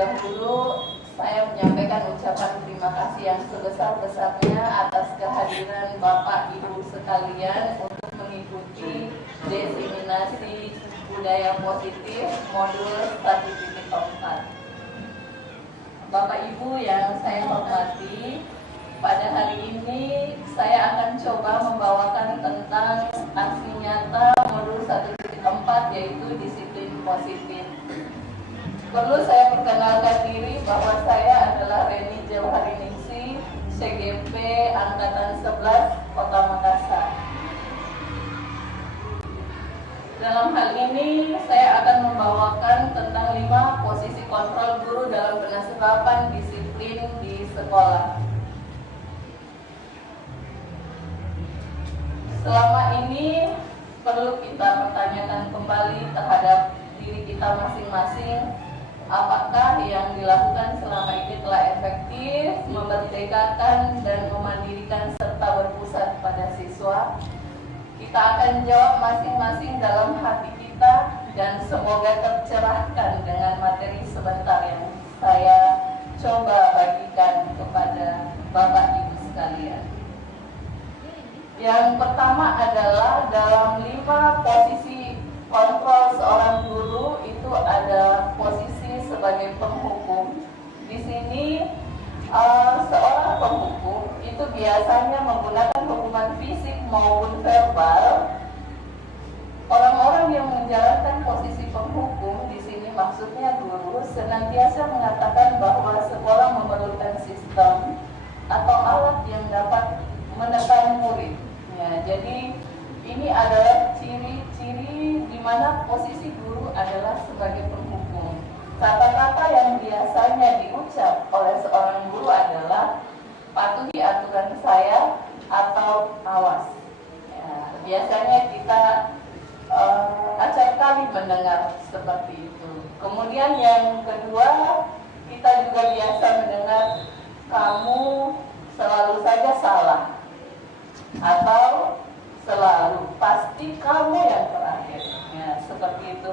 dahulu saya menyampaikan ucapan terima kasih yang sebesar-besarnya atas kehadiran Bapak Ibu sekalian untuk mengikuti diseminasi budaya positif modul 1.4. Bapak Ibu yang saya hormati, pada hari ini saya akan coba membawakan tentang aksi nyata modul 1.4, yaitu disiplin positif. Perlu saya perkenalkan diri bahwa saya adalah Reni Jauhariningsi, CGP Angkatan 11, Kota Makassar. Dalam hal ini saya akan membawakan tentang 5 posisi kontrol guru dalam penerapan disiplin di sekolah. Selama ini perlu kita pertanyakan kembali terhadap diri kita masing-masing, apakah yang dilakukan selama ini telah efektif, memerdekakan dan memandirikan serta berpusat pada siswa? Kita akan jawab masing-masing dalam hati kita dan semoga tercerahkan dengan materi sebentar yang saya coba bagikan kepada Bapak Ibu sekalian. Yang pertama adalah dalam 5 posisi kontrol seorang guru itu ada posisi sebagai penghukum. Di sini seorang penghukum itu biasanya menggunakan hukuman fisik maupun verbal. Orang-orang yang menjalankan posisi penghukum di sini maksudnya guru senantiasa mengatakan bahwa sekolah memerlukan sistem atau alat yang dapat menekan murid. Ya, jadi ini adalah ciri-ciri di mana posisi guru adalah sebagai penghukum. Kata-kata yang biasanya diucap oleh seorang guru adalah patuhi aturan saya atau awas. Ya, biasanya kita acap kali mendengar seperti itu. Kemudian yang kedua, kita juga biasa mendengar kamu selalu saja salah atau selalu pasti kamu yang terakhir. Ya, seperti itu.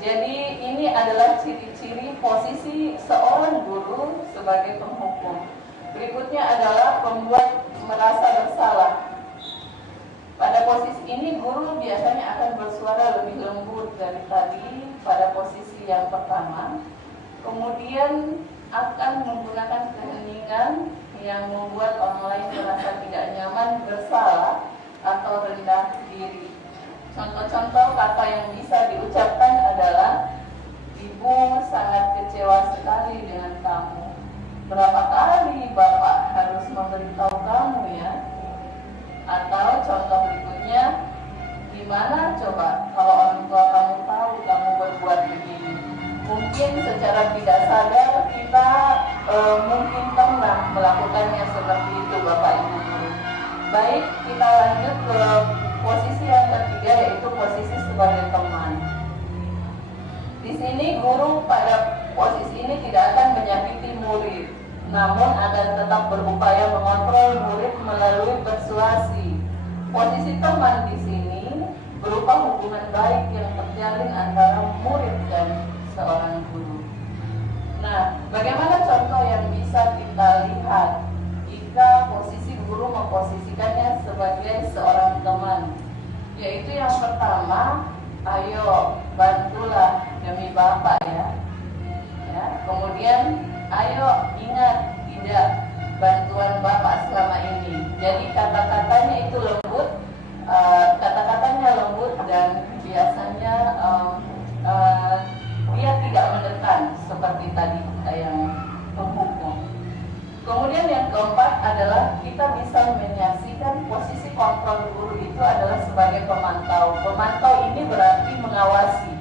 Jadi ini adalah ciri-ciri posisi seorang guru sebagai penghukum. Berikutnya adalah membuat merasa bersalah. Pada posisi ini guru biasanya akan bersuara lebih lembut dari tadi pada posisi yang pertama. Kemudian akan menggunakan keheningan yang membuat orang lain merasa tidak nyaman, bersalah atau rendah diri. Contoh-contoh kata yang bisa diucapkan adalah, Ibu sangat kecewa sekali dengan kamu. Berapa kali Bapak harus memberitahu kamu ya? Atau contoh berikutnya, gimana coba kalau orang tua kamu tahu kamu berbuat begini? Mungkin secara tidak sadar kita mungkin pernah melakukannya seperti itu Bapak Ibu guru. Baik, kita lanjut ke posisi yang ketiga, yaitu posisi sebagai teman. Di sini guru pada posisi ini tidak akan menyakiti murid, namun akan tetap berupaya mengontrol murid melalui persuasi. Posisi teman di sini berupa hubungan baik yang terjalin antara murid dan seorang guru. Nah, bagaimana contoh yang bisa kita lihat jika posisi guru memposisikannya sebagai seorang teman? Yaitu yang pertama, ayo bantulah demi Bapak ya. Kemudian, ayo ingat tidak bantuan Bapak selama ini. Jadi kata-katanya itu lembut, dan biasanya dia tidak menekan seperti tadi yang penghukum. Kemudian yang keempat adalah kita bisa menyaksikan posisi kontrol guru itu adalah sebagai pemantau. Pemantau ini berarti mengawasi.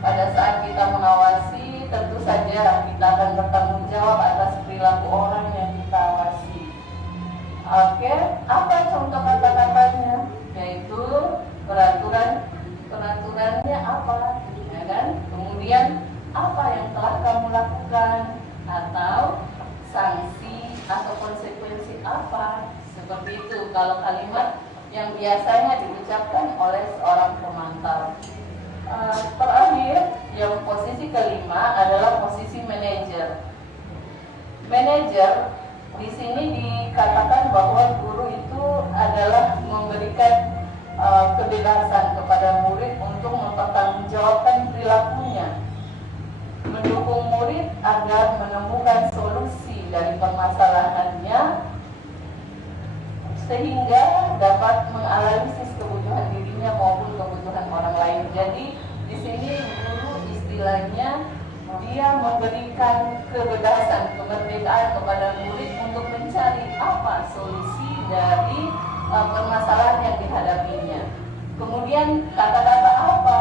Pada saat kita mengawasi, tentu saja kita akan bertanggung jawab atas perilaku orang yang kita awasi. Oke, apa contoh kata-katanya? Yaitu peraturannya apa, ya kan? Kemudian apa yang telah kamu lakukan, atau sanksi atau konsekuensi apa, seperti itu kalau kalimat yang biasanya diucapkan oleh seorang pemantau. Terakhir, yang posisi kelima adalah posisi manajer. Manajer di sini dikatakan bahwa guru itu adalah memberikan kebebasan kepada murid untuk mempertanggungjawabkan perilakunya, mendukung murid agar menemukan solusi dari permasalahannya, sehingga dapat menganalisis kebutuhan dirinya maupun kebutuhan orang lain. Jadi di sini guru istilahnya dia memberikan kebebasan, kemerdekaan kepada murid untuk mencari apa solusi dari permasalahan yang dihadapinya. Kemudian kata-kata apa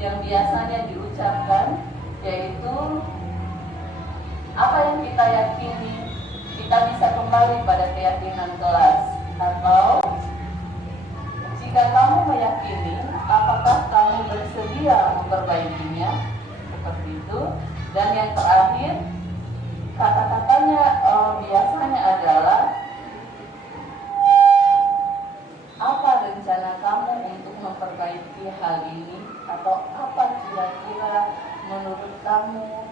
yang biasanya diucapkan, yaitu apa yang kita yakini, kita bisa kembali pada keyakinan kelas. Atau jika kamu meyakini, apakah kamu bersedia memperbaikinya? Seperti itu. Dan yang terakhir, kata-katanya biasanya adalah apa rencana kamu untuk memperbaiki hal ini, atau apa kira-kira menurut kamu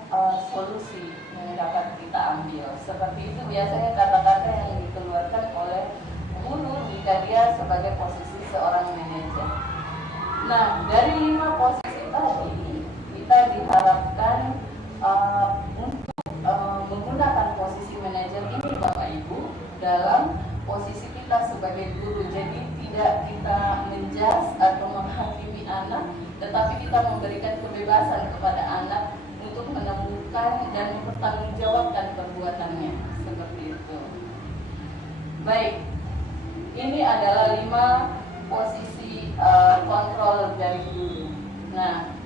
solusi yang dapat kita ambil. Seperti itu biasanya kata-kata yang dikeluarkan oleh guru jika dia sebagai posisi seorang manajer. Nah, dari 5 posisi tadi kita diharapkan untuk menggunakan posisi manajer ini Bapak Ibu dalam posisi kita sebagai guru. Jadi tidak kita menjudge atau menghakimi anak, tetapi kita memberikan kebebasan kepada anak untuk menemukan dan mempertanggungjawabkan perbuatannya. Seperti itu. Baik. Ini adalah 5 posisi kontrol dari guru. Nah,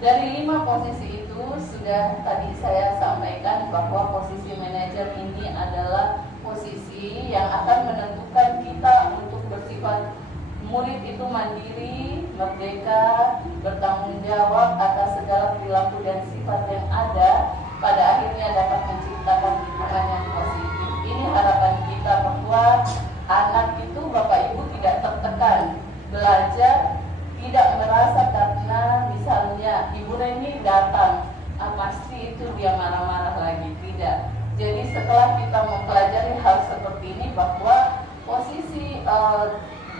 dari 5 posisi itu sudah tadi saya sampaikan bahwa posisi manajer ini adalah posisi yang akan menentukan kita untuk bersifat murid itu mandiri, merdeka, bertanggung jawab atas segala perilaku dan sifat yang ada, pada akhirnya dapat menciptakan lingkungan yang positif. Ini harapan kita bahwa anak itu Bapak Ibu tidak tertekan belajar, tidak merasa karena misalnya Ibu Reni datang, pasti itu dia marah-marah lagi. Tidak. Jadi setelah kita mempelajari hal seperti ini, bahwa posisi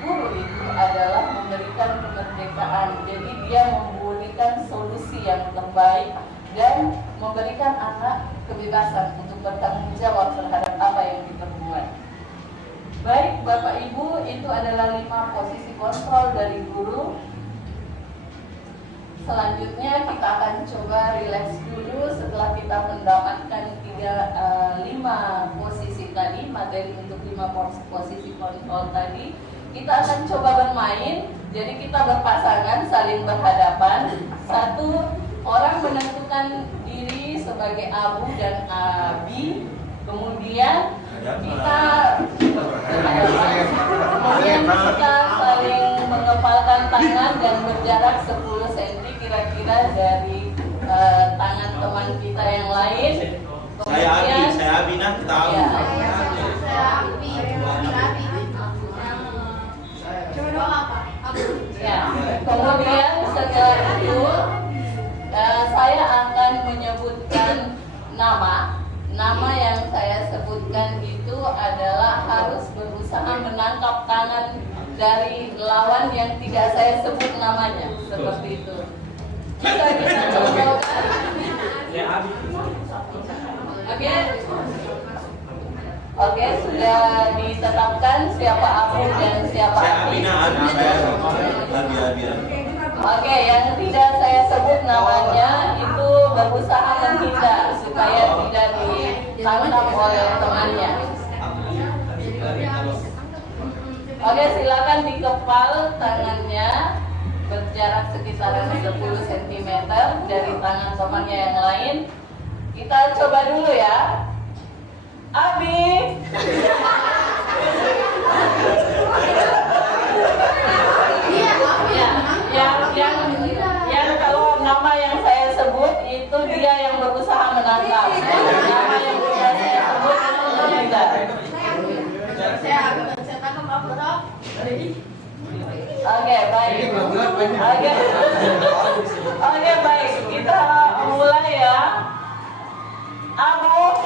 guru itu adalah memberikan kemerdekaan. Jadi dia memberikan solusi yang terbaik dan memberikan anak kebebasan untuk bertanggung jawab terhadap apa yang diperbuat. Baik Bapak Ibu, itu adalah 5 posisi kontrol dari guru. Selanjutnya kita akan coba rileks dulu setelah kita mendapatkan 5 posisi tadi, materi untuk 5 posisi kontrol tadi. Kita akan coba bermain, jadi kita berpasangan saling berhadapan. Satu orang menentukan diri sebagai Abu dan Abi, kemudian kita saling mengepalkan tangan dan berjarak 10 cm kira-kira dari tangan teman kita yang lain. Kemudian, saya Abi, nah kita Abi. Ya. Ya. Kemudian setelah itu saya akan menyebutkan nama. Nama yang saya sebutkan itu adalah harus berusaha menangkap tangan dari lawan yang tidak saya sebut namanya. Seperti itu. Kita bisa coba. Oke, sudah ditetapkan siapa Abu dan siapa Abi. Oke, yang tidak saya sebut namanya itu berusaha menghindar supaya tidak ditangkap oleh temannya. Oke, silakan dikepal tangannya berjarak sekitar 10 cm dari tangan temannya yang lain. Kita coba dulu ya. Abi. Yang kalau nama yang saya sebut itu dia yang berusaha menangkap. Nama yang tidak saya sebut itu tidak. Oke, baik. Oke, baik. Kita mulai ya. Abu.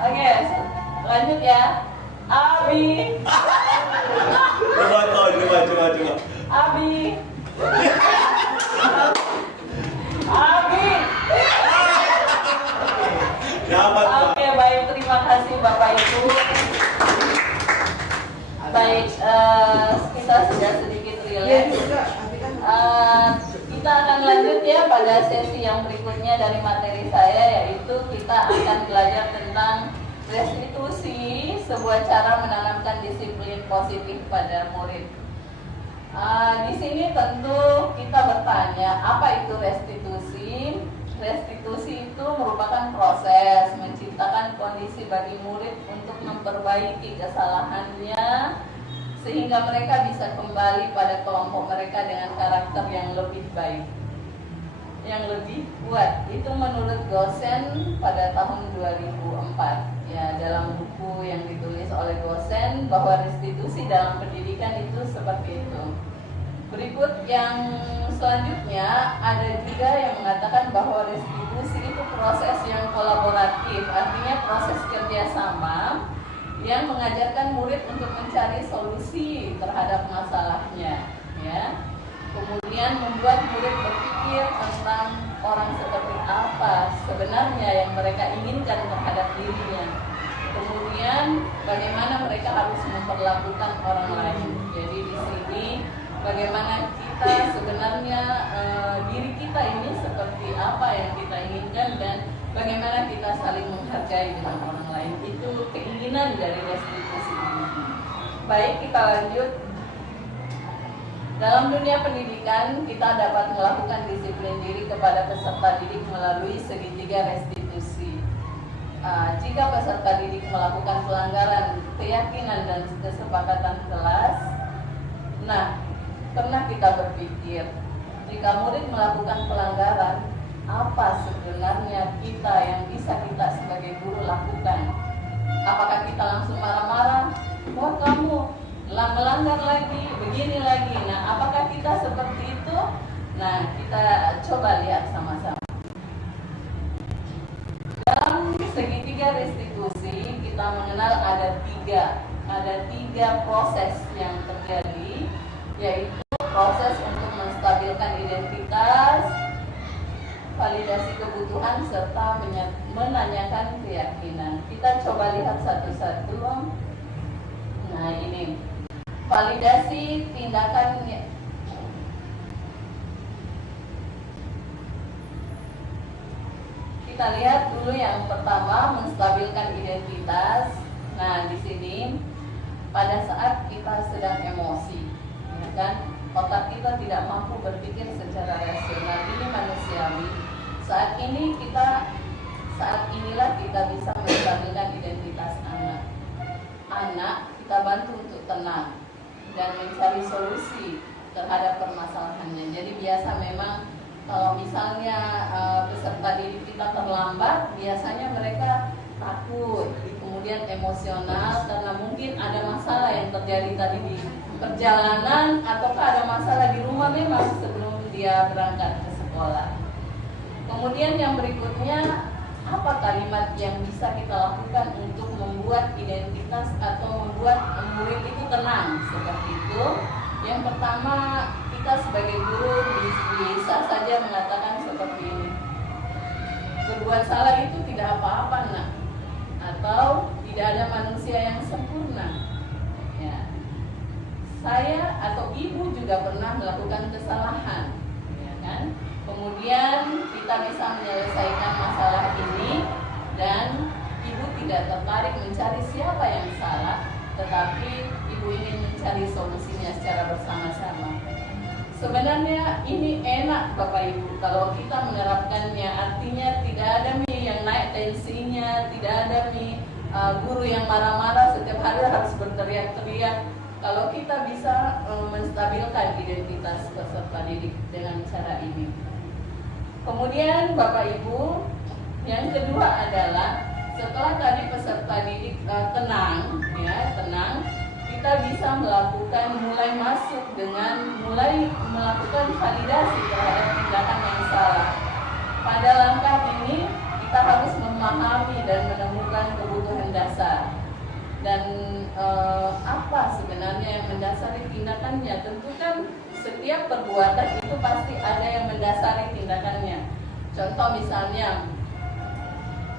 Oke, lanjut ya. Abi. Coba. Abi. Abi. Dapat, Pak. Oke, baik. Terima kasih Bapak Ibu. Baik, kita sudah sedikit relax. Kita akan lanjut ya pada sesi yang berikutnya dari materi saya, yaitu kita akan belajar tentang restitusi, sebuah cara menanamkan disiplin positif pada murid. Di sini tentu kita bertanya, apa itu restitusi? Restitusi itu merupakan proses menciptakan kondisi bagi murid untuk memperbaiki kesalahannya sehingga mereka bisa kembali pada kelompok mereka dengan karakter yang lebih baik, yang lebih kuat. Itu menurut Gosen pada tahun 2004 ya, dalam buku yang ditulis oleh Gosen bahwa restitusi dalam pendidikan itu seperti itu. Berikut yang selanjutnya ada juga yang mengatakan bahwa restitusi itu proses yang kolaboratif, artinya proses kerjasama yang mengajarkan murid untuk mencari solusi terhadap masalahnya, ya. Kemudian membuat murid berpikir tentang orang seperti apa sebenarnya yang mereka inginkan terhadap dirinya. Kemudian bagaimana mereka harus memperlakukan orang lain. Jadi di sini bagaimana kita sebenarnya diri kita ini seperti apa yang kita inginkan dan bagaimana kita saling menghargai dengan orang lain. Itu keinginan dari restitusi ini. Baik, kita lanjut. Dalam dunia pendidikan, kita dapat melakukan disiplin diri kepada peserta didik melalui segitiga restitusi. Jika peserta didik melakukan pelanggaran keyakinan dan kesepakatan kelas, nah, pernah kita berpikir, jika murid melakukan pelanggaran, apa sebenarnya kita yang bisa kita sebagai guru lakukan? Apakah kita langsung marah-marah? Wah, kamu melanggar lagi, begini lagi. Nah, apakah kita seperti itu? Nah, kita coba lihat sama-sama. Dalam segitiga restitusi, kita mengenal ada tiga proses yang terjadi, yaitu proses untuk menstabilkan identitas, validasi kebutuhan, serta menanyakan keyakinan. Kita coba lihat satu-satu. Nah, ini validasi tindakan. Kita lihat dulu yang pertama, menstabilkan identitas. Nah, di sini pada saat kita sedang emosi, ya kan, otak kita tidak mampu berpikir secara rasional. Ini manusiawi. Saat inilah kita bisa menstabilkan identitas anak. Anak kita bantu untuk tenang dan mencari solusi terhadap permasalahannya. Jadi biasa memang kalau misalnya peserta didik kita terlambat, biasanya mereka takut, kemudian emosional karena mungkin ada masalah yang terjadi tadi di perjalanan ataukah ada masalah di rumah memang sebelum dia berangkat ke sekolah. Kemudian yang berikutnya, apa kalimat yang bisa kita lakukan untuk membuat identitas atau membuat murid itu tenang seperti itu? Yang pertama, kita sebagai guru bisa saja mengatakan seperti ini: berbuat salah itu tidak apa-apa, nak, atau tidak ada manusia yang sempurna. Ya. Saya atau ibu juga pernah melakukan kesalahan, ya kan? Kemudian kita bisa menyelesaikan masalah ini dan ibu tidak tertarik mencari siapa yang salah, tetapi ibu ingin mencari solusinya secara bersama-sama. Sebenarnya ini enak Bapak Ibu kalau kita menerapkannya, artinya tidak ada yang naik tensinya, tidak ada guru yang marah-marah setiap hari harus berteriak-teriak. Kalau kita bisa menstabilkan identitas peserta didik dengan cara ini. Kemudian Bapak Ibu, Yang kedua adalah setelah tadi peserta didik tenang, ya tenang, kita bisa mulai masuk dengan mulai melakukan validasi terhadap tindakan yang salah. Pada langkah ini kita harus memahami dan menemukan kebutuhan dasar. Dan apa sebenarnya yang mendasari tindakannya? Tentu kan setiap perbuatan itu pasti ada yang mendasari tindakannya. Contoh misalnya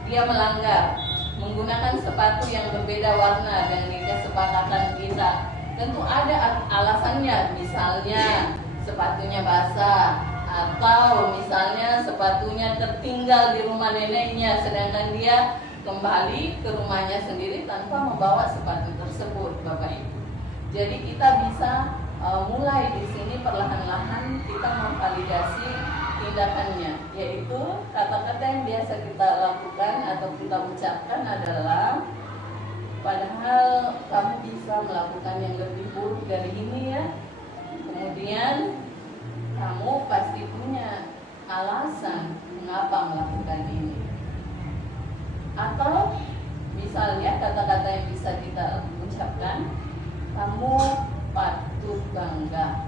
dia melanggar menggunakan sepatu yang berbeda warna dengan kesepakatan kita. Tentu ada alasannya, misalnya sepatunya basah, atau misalnya sepatunya tertinggal di rumah neneknya, sedangkan dia kembali ke rumahnya sendiri tanpa membawa sepatu tersebut, Bapak Ibu. Jadi kita bisa mulai di sini perlahan-lahan kita memvalidasi tindakannya, yaitu kata-kata yang biasa kita lakukan atau kita ucapkan adalah, padahal kamu bisa melakukan yang lebih buruk dari ini ya. Kemudian kamu pasti punya alasan mengapa melakukan ini. Atau misalnya kata-kata yang bisa kita ucapkan, kamu patut bangga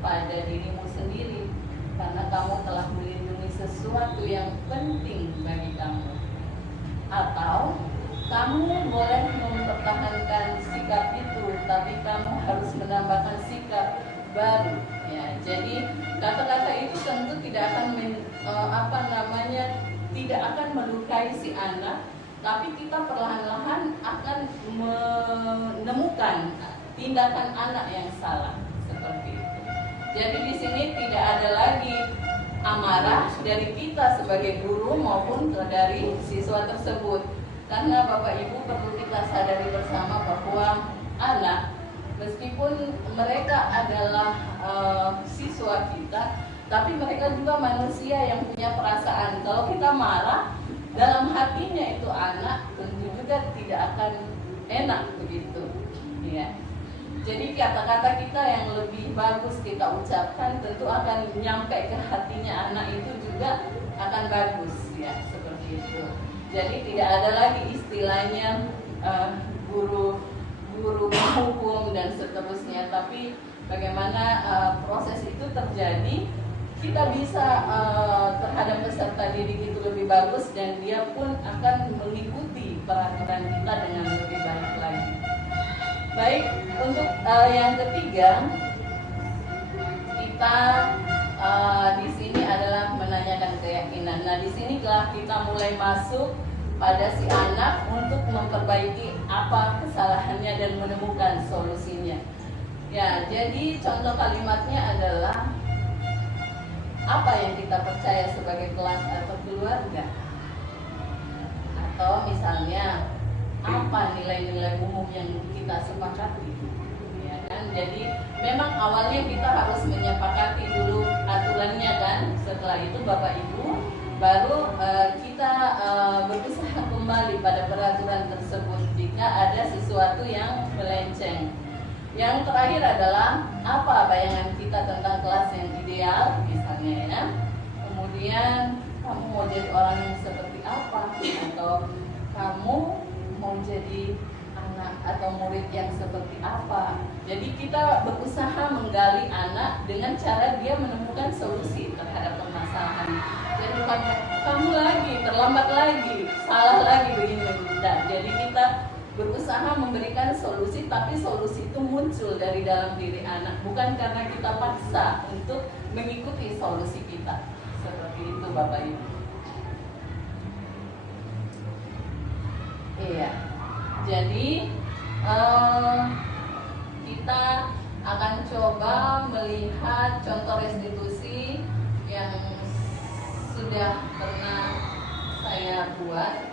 pada dirimu sendiri karena kamu telah melindungi sesuatu yang penting bagi kamu. Atau kamu boleh mempertahankan sikap itu, tapi kamu harus menambahkan sikap baru. Ya, jadi kata-kata itu tentu tidak akan tidak akan melukai si anak, tapi kita perlahan-lahan akan menemukan tindakan anak yang salah seperti itu. Jadi di sini tidak ada lagi amarah dari kita sebagai guru maupun dari siswa tersebut. Karena Bapak Ibu perlu kita sadari bersama bahwa anak, meskipun mereka adalah siswa kita, tapi mereka juga manusia yang punya perasaan. Kalau kita marah, dalam hatinya itu anak tentu juga tidak akan enak begitu. Ya. Jadi kata-kata kita yang lebih bagus kita ucapkan tentu akan nyampe ke hatinya anak itu juga akan bagus, ya seperti itu. Jadi tidak ada lagi istilahnya guru hukum dan seterusnya, tapi bagaimana proses itu terjadi, kita bisa terhadap peserta didik itu lebih bagus dan dia pun akan mengikuti peraturan kita dengan lebih baik lagi. Baik, untuk yang ketiga, kita di sini adalah menanyakan keyakinan. Nah, di sini telah kita mulai masuk pada si anak untuk memperbaiki apa kesalahannya dan menemukan solusinya. Ya, jadi contoh kalimatnya adalah apa yang kita percaya sebagai kelas atau keluarga. Atau misalnya apa nilai-nilai umum yang kita sepakati, ya kan? Jadi memang awalnya kita harus menyepakati dulu aturannya kan. Setelah itu Bapak Ibu baru kita berusaha kembali pada peraturan tersebut jika ada sesuatu yang melenceng. Yang terakhir adalah apa bayangan kita tentang kelas yang ideal, misalnya ya. Kemudian kamu mau jadi orang yang seperti apa, atau kamu mau jadi anak atau murid yang seperti apa. Jadi kita berusaha menggali anak dengan cara dia menemukan solusi terhadap permasalahan. Jadi bukan kamu lagi, terlambat lagi, salah lagi begini. Nah, jadi kita berusaha memberikan solusi, tapi solusi itu muncul dari dalam diri anak, bukan karena kita paksa untuk mengikuti solusi kita. Seperti itu Bapak Ibu. Iya. Jadi kita akan coba melihat contoh restitusi yang sudah pernah saya buat.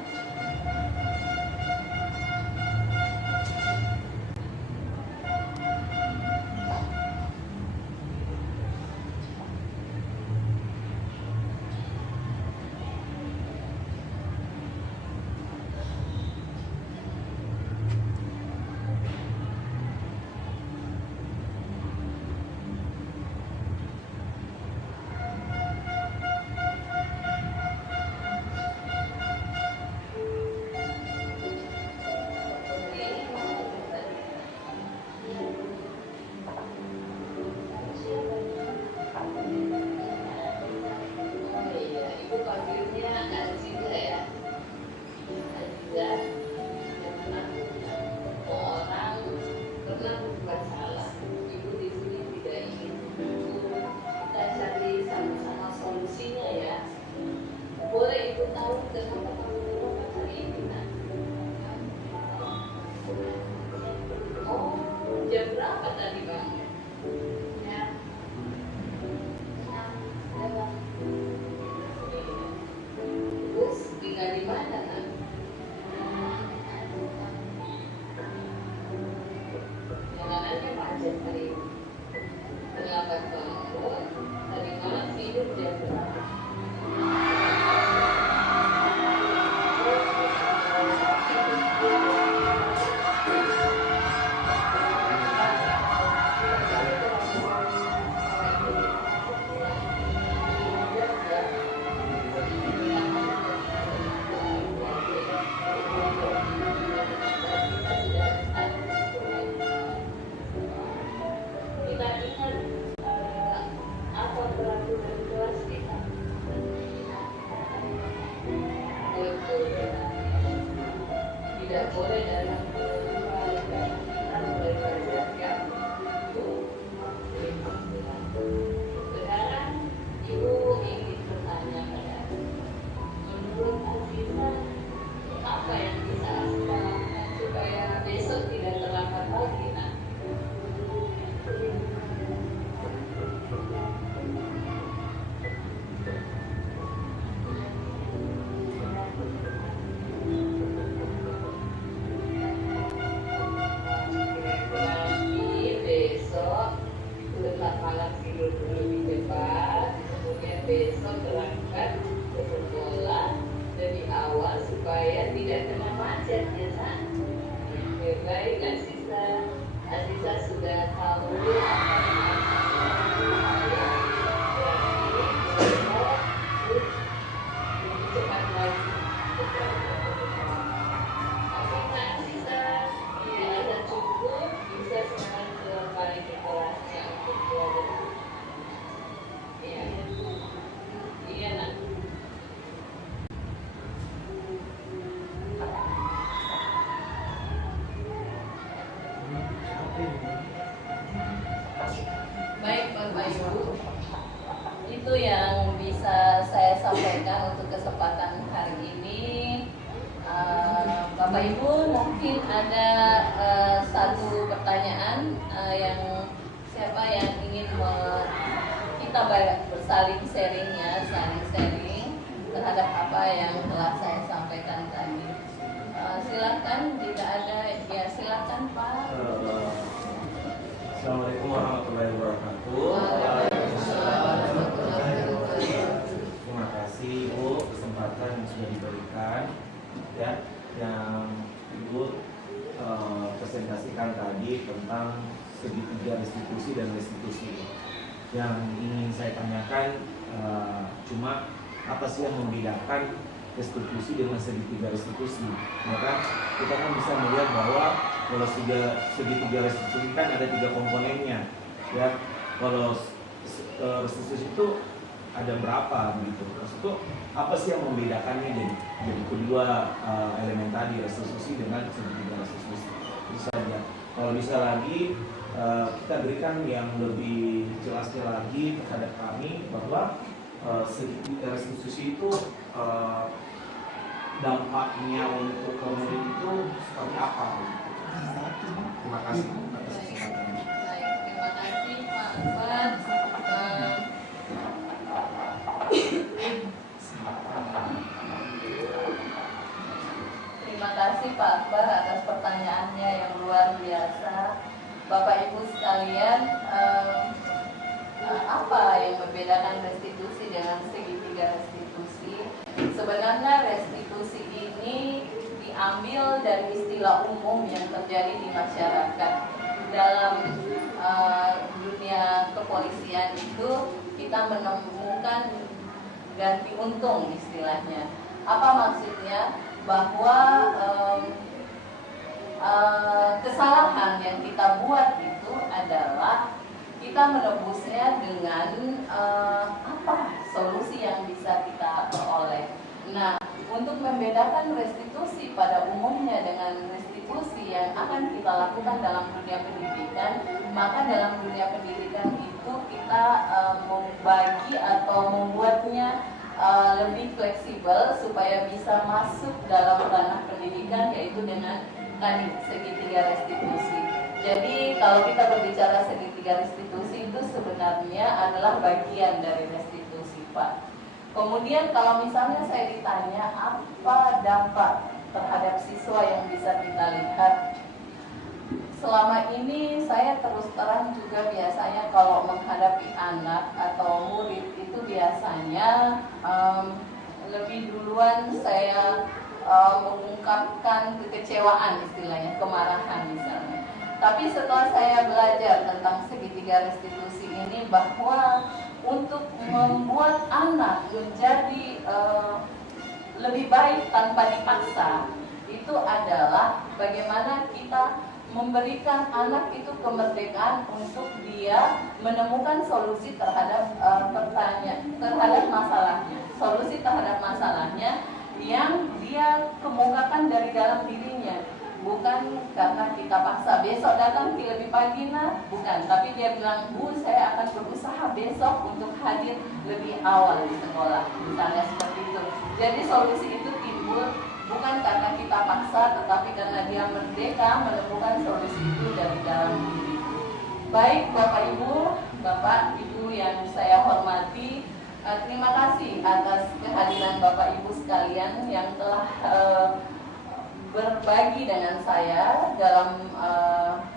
besok berangkat ke sekolah lebih awal supaya tidak kena macet ya nak. Ya, baik Aziza sudah tahu apa yang cepat lagi. Apakah Aziza dirasa cukup bisa sekarang kembali ke kelasnya untuk belajar? Iya, iya nak. Baik Bapak Ibu, itu yang bisa saya sampaikan untuk kesempatan hari ini. Bapak Ibu mungkin ada satu pertanyaan yang siapa yang ingin kita bersaling sharingnya, saling sharing terhadap apa yang telah saya sampaikan tadi. Silakan jika ada, ya silakan Pak. Assalamualaikum warahmatullahi wabarakatuh. Terima kasih Ibu kesempatan yang sudah diberikan ya, yang Ibu presentasikan tadi tentang segitiga restitusi dan restitusi. Yang ingin saya tanyakan cuma apa sih yang membedakan restitusi dengan segitiga restitusi? Ya kan? Kita kan bisa melihat bahwa kalau segitiga restitusi kan ada 3 komponennya, ya. Kalau restitusi itu ada berapa begitu? Maksudnya apa sih yang membedakannya dari kedua elemen tadi, restitusi dengan segitiga restitusi? Itu saja. Kalau bisa lagi kita berikan yang lebih jelasnya lagi terhadap kami bahwa segitiga restitusi itu dampaknya untuk komunitas itu seperti apa? Terima kasih atas kesempatannya. Baik, terima kasih Pak Ahmad. Terima kasih Pak Akbar atas pertanyaannya yang luar biasa. Bapak Ibu sekalian, apa yang membedakan restitusi dengan segitiga restitusi? Sebenarnya restitusi ini diambil dari istilah umum yang terjadi di masyarakat. Dalam dunia kepolisian itu kita menemukan ganti untung istilahnya. Apa maksudnya? Bahwa kesalahan yang kita buat itu adalah kita menebusnya dengan solusi yang bisa kita peroleh. Nah, untuk membedakan restitusi pada umumnya dengan restitusi yang akan kita lakukan dalam dunia pendidikan, maka dalam dunia pendidikan itu kita membagi atau membuatnya lebih fleksibel supaya bisa masuk dalam ranah pendidikan, yaitu dengan tadi segitiga restitusi. Jadi kalau kita berbicara segitiga restitusi itu sebenarnya adalah bagian dari restitusi, Pak. Kemudian kalau misalnya saya ditanya apa dampak terhadap siswa yang bisa kita lihat, selama ini saya terus terang juga biasanya kalau menghadapi anak atau murid itu biasanya lebih duluan saya mengungkapkan kekecewaan istilahnya, kemarahan misalnya. Tapi setelah saya belajar tentang segitiga restitusi ini bahwa untuk membuat anak menjadi lebih baik tanpa dipaksa itu adalah bagaimana kita memberikan anak itu kemerdekaan untuk dia menemukan solusi terhadap terhadap masalahnya, solusi terhadap masalahnya yang dia kemukakan dari dalam dirinya, bukan karena kita paksa besok datang lebih pagi bukan, tapi dia bilang, Bu, saya akan berusaha besok untuk hadir lebih awal di sekolah, misalnya seperti itu. Jadi solusi itu timbul bukan karena kita paksa, tetapi karena dia merdeka menemukan solusi itu dari dalam diri. Baik Bapak Ibu, Bapak Ibu yang saya hormati, terima kasih atas kehadiran Bapak Ibu sekalian yang telah berbagi dengan saya dalam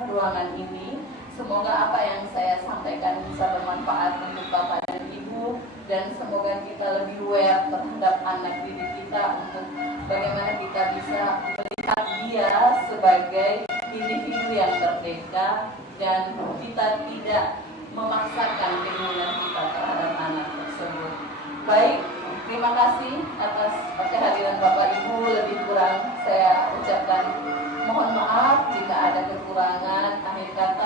ruangan ini. Semoga apa yang saya sampaikan bisa bermanfaat untuk Bapak dan Ibu dan semoga kita lebih aware terhadap anak didik kita untuk bagaimana kita bisa melihat dia sebagai individu yang merdeka dan kita tidak memaksakan keinginan kita terhadap anak tersebut. Baik, terima kasih atas kehadiran Bapak Ibu. Lebih kurang saya ucapkan mohon maaf jika ada kekurangan. Akhir kata